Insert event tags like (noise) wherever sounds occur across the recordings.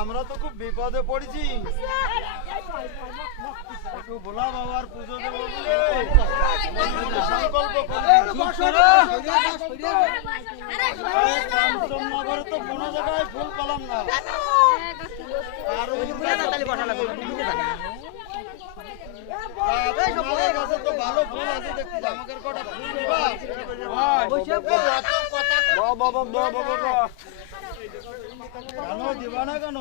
আমরা তো খুব বিপদে পড়েছি। একটু ভোলা বাবার পুজো দেবো। তো কোনো জায়গায় ফুল পেলাম না। আর কাছে তো ভালো ফুল আছে দেখছি আমাকে কটা ফুল দিবা? দিবা না। কেন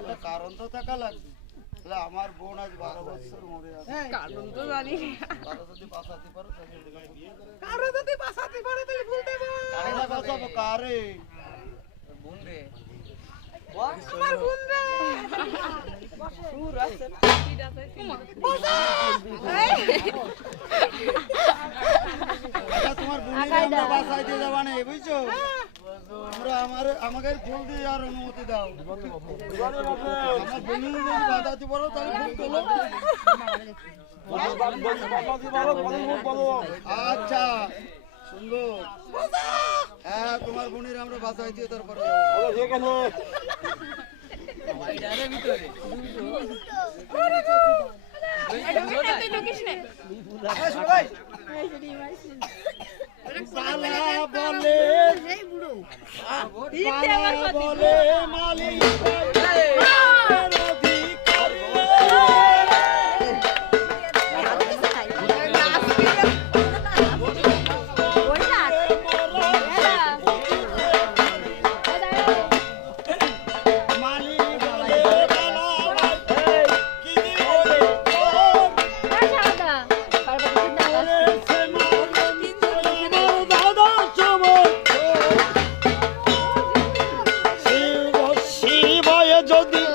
একটা কারণ তো থাকা লাগবে। আমার বোন আজ বারো বছর মরে আছে। কারণ তো জানি। বারো যদি বাঁচাতে পারো করে যদি বাঁচাতে পারে তাহলে ভুল দেবো। কারে না বাঁচাবো আমার বোন রে। এটা তোমার বোনের আমরা বাঁচাইতে যাবা না বুঝছ? আমরা আমার আমাকে ফুল দিয়ে আর অনুমতি দাও। আমার যদি বাঁচাতে পারো তাহলে ফুল তোলো আচ্ছা সুন্দর হ্যাঁ তোমার বোনের আমরা বাঁচাই দিয়ে তারপরে যাব। পালা বলে বলে মালিক যদি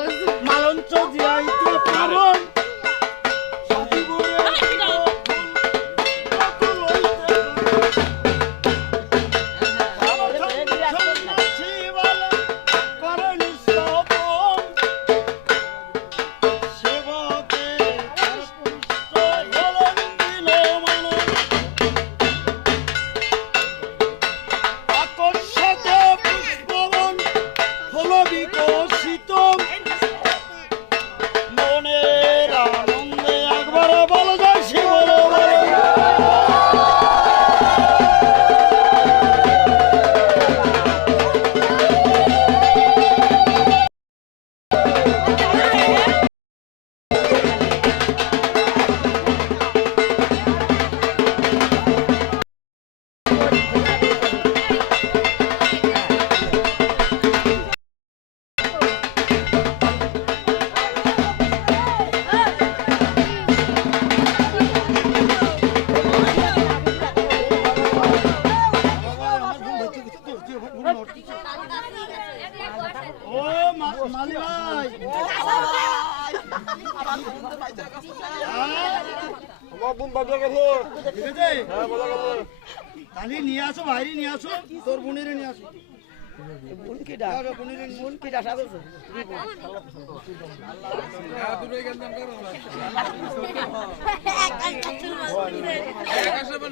তাহলে নিয়ে আসো বাইরে নিয়ে আসো। তোর বোনেরে নিয়ে আসো। যাও, (laughs)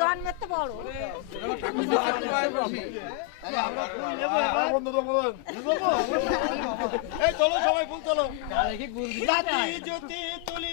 জন্মের তো বড় চলো সবাই ফুল চলো জাতি তুলি